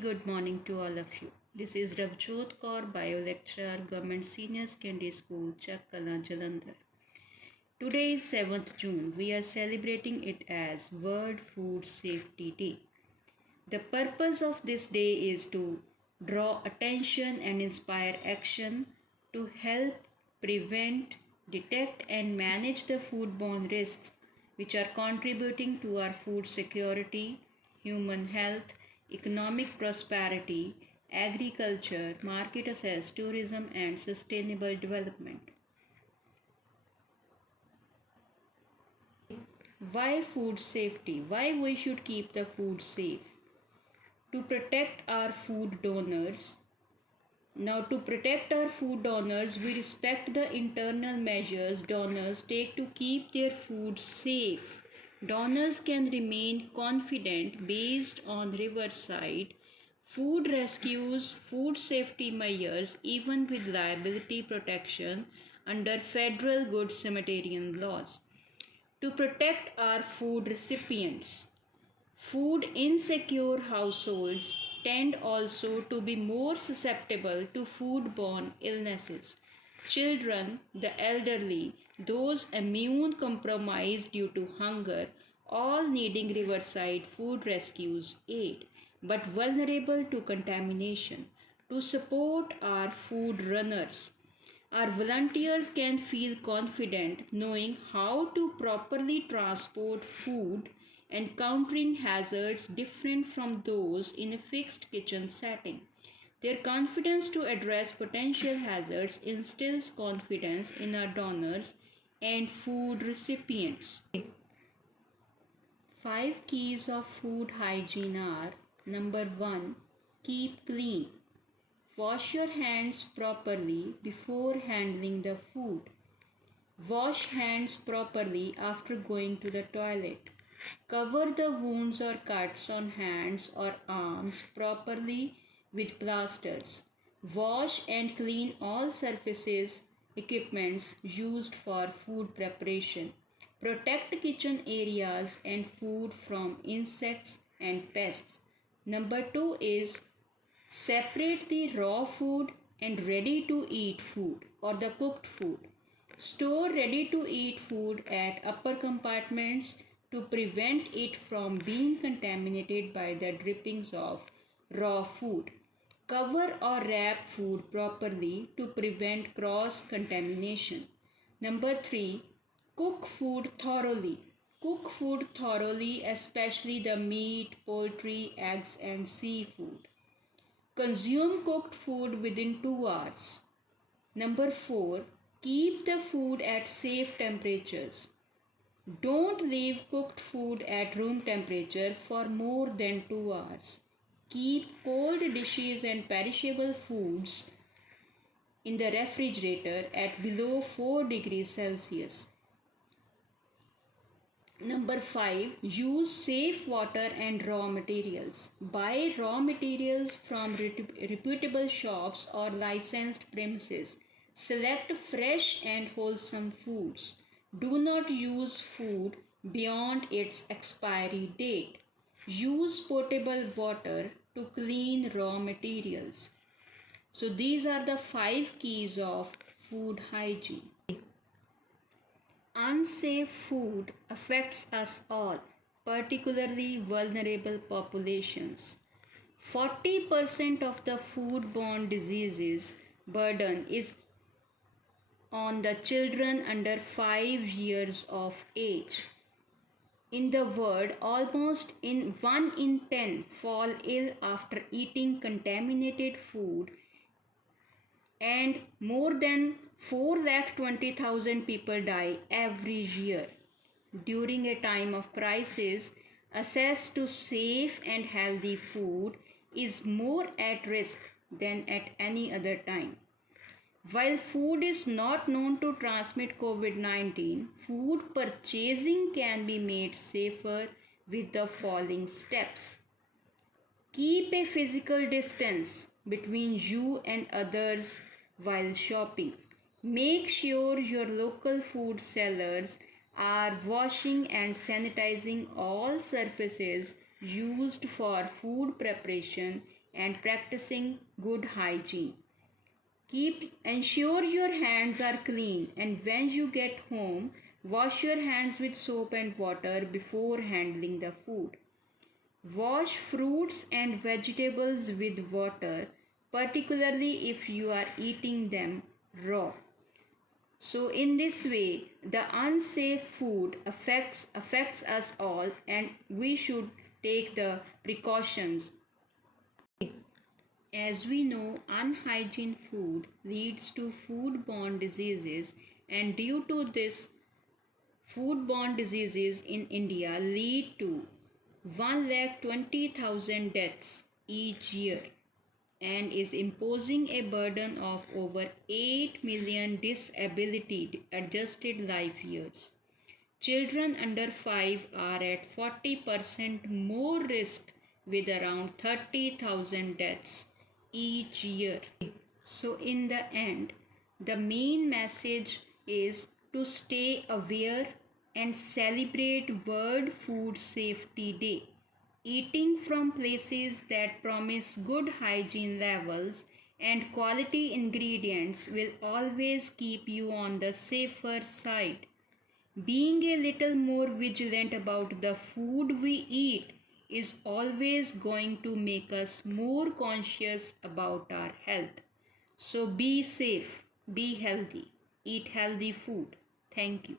Good morning to all of you. This is Ravjot Kaur, Bio Lecturer, Government Senior Secondary School, Chakkala, Jalandhar. Today is 7th June. We are celebrating it as World Food Safety Day. The purpose of this day is to draw attention and inspire action to help prevent, detect, and manage the foodborne risks which are contributing to our food security, human health, economic prosperity, agriculture, market access, tourism, and sustainable development. Why food safety? Why we should keep the food safe? To protect our food donors. Now, to protect our food donors, we respect the internal measures donors take to keep their food safe. Donors can remain confident based on Riverside food rescues, food safety measures, even with liability protection under federal good Samaritan laws. To protect our food recipients. Food insecure households tend also to be more susceptible to foodborne illnesses. Children, the elderly, those immune compromised due to hunger, all needing Riverside food rescues aid, but vulnerable to contamination. To support our food runners, our volunteers can feel confident knowing how to properly transport food, encountering hazards different from those in a fixed kitchen setting. Their confidence to address potential hazards instills confidence in our donors and food recipients. 5 keys of food hygiene are: number 1, keep clean. Wash your hands properly before handling the food. Wash hands properly after going to the toilet. Cover the wounds or cuts on hands or arms properly with plasters. Wash and clean all surfaces, equipments used for food preparation. Protect kitchen areas and food from insects and pests. Number 2 is separate the raw food and ready to eat food or the cooked food. Store ready to eat food at upper compartments to prevent it from being contaminated by the drippings of raw food. Cover or wrap food properly to prevent cross contamination. Number 3, cook food thoroughly. Cook food thoroughly, especially the meat, poultry, eggs, and seafood. Consume cooked food within 2 hours. Number 4, keep the food at safe temperatures. Don't leave cooked food at room temperature for more than 2 hours. Keep cold dishes and perishable foods in the refrigerator at below 4 degrees Celsius. Number 5, use safe water and raw materials. Buy raw materials from reputable shops or licensed premises. Select fresh and wholesome foods. Do not use food beyond its expiry date. Use potable water to clean raw materials. So these are the 5 keys of food hygiene. Unsafe food affects us all, particularly vulnerable populations. 40% of the foodborne diseases burden is on the children under 5 years of age. In the world, almost 1 in 10 fall ill after eating contaminated food, and more than 4,20,000 people die every year. During a time of crisis, access to safe and healthy food is more at risk than at any other time. While food is not known to transmit COVID-19, food purchasing can be made safer with the following steps. Keep a physical distance between you and others while shopping. Make sure your local food sellers are washing and sanitizing all surfaces used for food preparation and practicing good hygiene. Ensure your hands are clean, and when you get home, wash your hands with soap and water before handling the food. Wash fruits and vegetables with water, particularly if you are eating them raw. So in this way, the unsafe food affects us all, and we should take the precautions. As we know, unhygiene food leads to foodborne diseases, and due to this, foodborne diseases in India lead to 1,20,000 deaths each year and is imposing a burden of over 8 million disability adjusted life years. Children under 5 are at 40% more risk with around 30,000 deaths each year. So, in the end, the main message is to stay aware and celebrate World Food Safety Day. Eating from places that promise good hygiene levels and quality ingredients will always keep you on the safer side. Being a little more vigilant about the food we eat is always going to make us more conscious about our health. So be safe, be healthy, eat healthy food. Thank you.